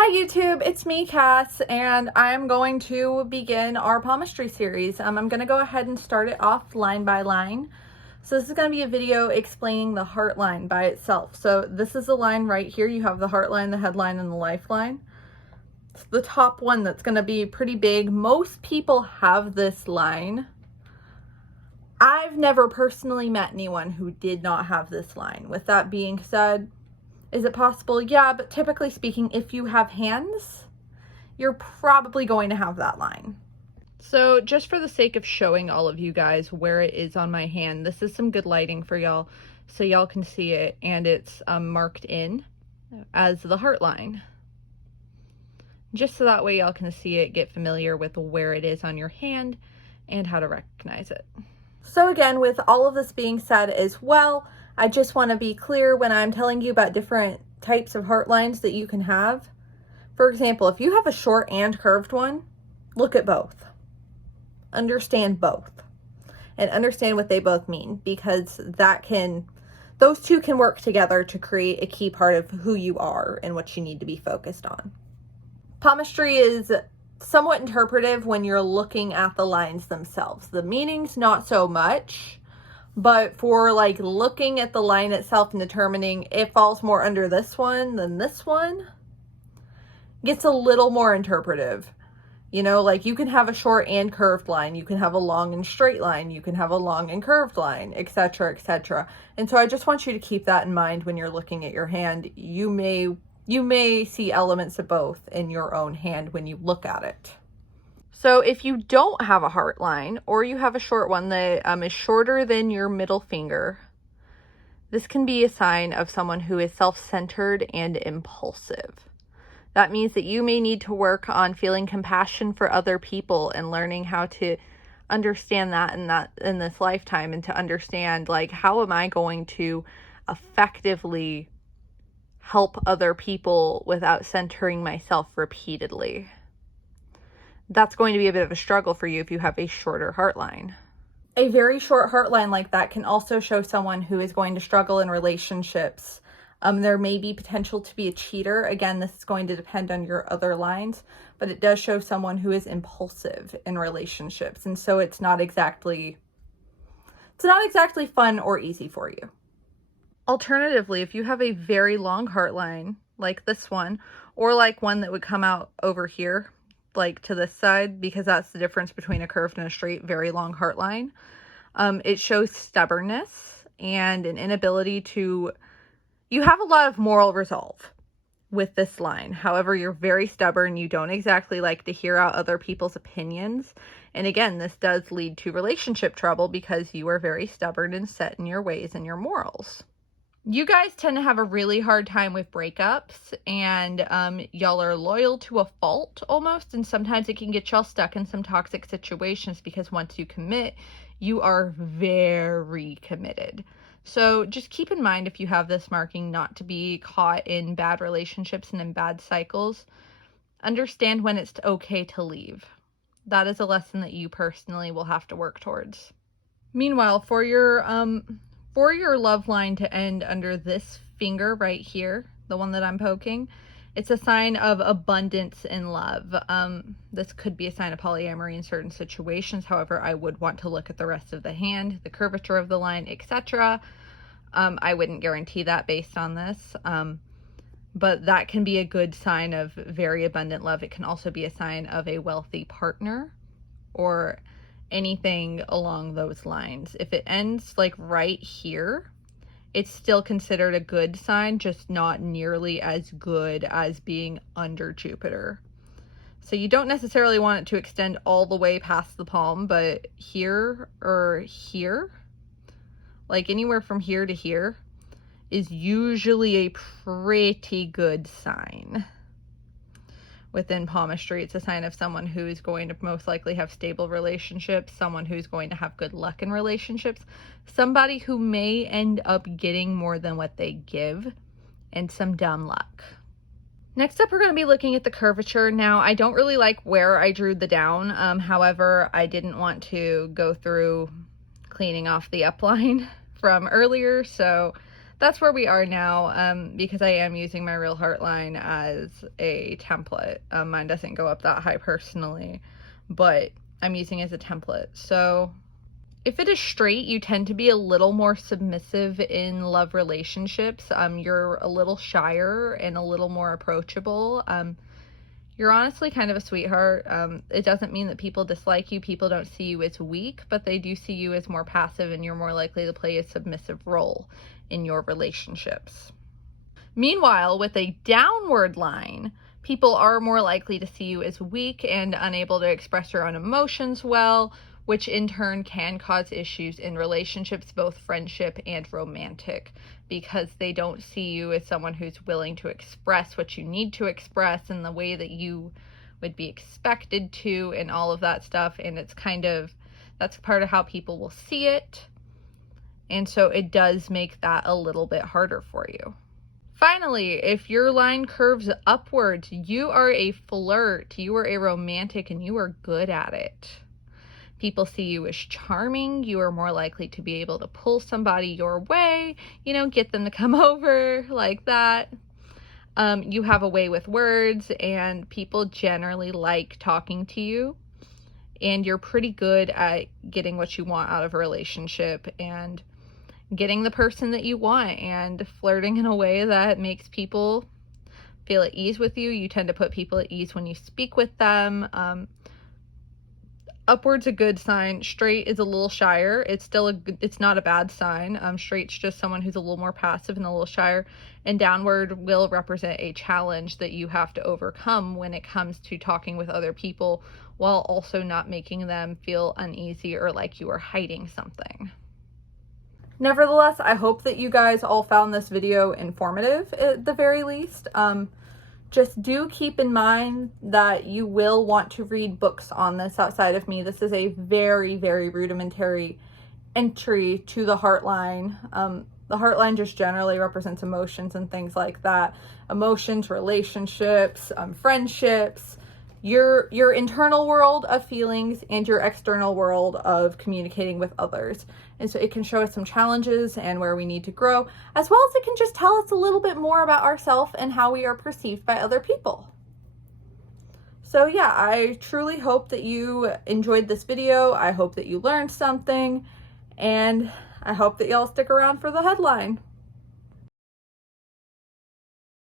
Hi YouTube, it's me, Cass, and I'm going to begin our palmistry series. I'm going to go ahead and start it off line by line. So this is going to be a video explaining the heart line by itself. So this is the line right here. You have the heart line, the headline, and the lifeline. It's the top one that's going to be pretty big. Most people have this line. I've never personally met anyone who did not have this line. With that being said, is it possible? Yeah, but typically speaking, if you have hands, you're probably going to have that line. So just for the sake of showing all of you guys where it is on my hand, this is some good lighting for y'all so y'all can see it, and it's marked in as the heart line. Just so that way y'all can see it, get familiar with where it is on your hand and how to recognize it. So again, with all of this being said as well, I just want to be clear when I'm telling you about different types of heart lines that you can have. For example, if you have a short and curved one, look at both. Understand both. And understand what they both mean, because those two can work together to create a key part of who you are and what you need to be focused on. Palmistry is somewhat interpretive when you're looking at the lines themselves. The meaning's not so much. But for like looking at the line itself and determining it falls more under this one than this one, gets a little more interpretive. You know, like you can have a short and curved line, you can have a long and straight line, you can have a long and curved line, etc., etc. And so I just want you to keep that in mind when you're looking at your hand. You may see elements of both in your own hand when you look at it. So if you don't have a heart line, or you have a short one that is shorter than your middle finger, this can be a sign of someone who is self-centered and impulsive. That means that you may need to work on feeling compassion for other people and learning how to understand that in this lifetime, and to understand, like, how am I going to effectively help other people without centering myself repeatedly. That's going to be a bit of a struggle for you if you have a shorter heart line. A very short heart line like that can also show someone who is going to struggle in relationships. There may be potential to be a cheater. Again, this is going to depend on your other lines, but it does show someone who is impulsive in relationships. And so it's not exactly fun or easy for you. Alternatively, if you have a very long heart line like this one, or like one that would come out over here, like to this side, because that's the difference between a curved and a straight, very long heart line. It shows stubbornness and an inability to, you have a lot of moral resolve with this line. However, you're very stubborn. You don't exactly like to hear out other people's opinions. And again, this does lead to relationship trouble because you are very stubborn and set in your ways and your morals. You guys tend to have a really hard time with breakups, and y'all are loyal to a fault almost, and sometimes it can get y'all stuck in some toxic situations because once you commit, you are very committed. So just keep in mind, if you have this marking, not to be caught in bad relationships and in bad cycles. Understand when it's okay to leave. That is a lesson that you personally will have to work towards. Meanwhile, for your love line to end under this finger right here, the one that I'm poking, it's a sign of abundance in love. This could be a sign of polyamory in certain situations. However, I would want to look at the rest of the hand, the curvature of the line, etc. I wouldn't guarantee that based on this, but that can be a good sign of very abundant love. It can also be a sign of a wealthy partner or anything along those lines. If it ends like right here, it's still considered a good sign, just not nearly as good as being under Jupiter. So you don't necessarily want it to extend all the way past the palm, but here or here, like anywhere from here to here, is usually a pretty good sign. Within palmistry, it's a sign of someone who is going to most likely have stable relationships, someone who's going to have good luck in relationships, somebody who may end up getting more than what they give, and some dumb luck. Next up, we're going to be looking at the curvature. Now, I don't really like where I drew the down. However, I didn't want to go through cleaning off the upline from earlier, so that's where we are now, because I am using my real heart line as a template. Mine doesn't go up that high personally, but I'm using it as a template. So if it is straight, you tend to be a little more submissive in love relationships. You're a little shyer and a little more approachable. You're honestly kind of a sweetheart. It doesn't mean that people dislike you. People don't see you as weak, but they do see you as more passive, and you're more likely to play a submissive role in your relationships. Meanwhile, with a downward line, people are more likely to see you as weak and unable to express your own emotions well, which in turn can cause issues in relationships, both friendship and romantic, because they don't see you as someone who's willing to express what you need to express in the way that you would be expected to, and all of that stuff. And it's that's part of how people will see it. And so it does make that a little bit harder for you. Finally, if your line curves upwards, you are a flirt, you are a romantic, and you are good at it. People see you as charming. You are more likely to be able to pull somebody your way, get them to come over like that. You have a way with words, and people generally like talking to you. And you're pretty good at getting what you want out of a relationship and getting the person that you want and flirting in a way that makes people feel at ease with you. You tend to put people at ease when you speak with them. Upward's a good sign. Straight is a little shyer. It's not a bad sign. Straight's just someone who's a little more passive and a little shyer. And downward will represent a challenge that you have to overcome when it comes to talking with other people, while also not making them feel uneasy or like you are hiding something. Nevertheless, I hope that you guys all found this video informative at the very least. Just do keep in mind that you will want to read books on this outside of me. This is a very, very rudimentary entry to the heartline. The heartline just generally represents emotions and things like that. Emotions, relationships, friendships, your internal world of feelings and your external world of communicating with others. And so it can show us some challenges and where we need to grow, as well as it can just tell us a little bit more about ourselves and how we are perceived by other people. So yeah, I truly hope that you enjoyed this video. I hope that you learned something, and I hope that y'all stick around for the headline.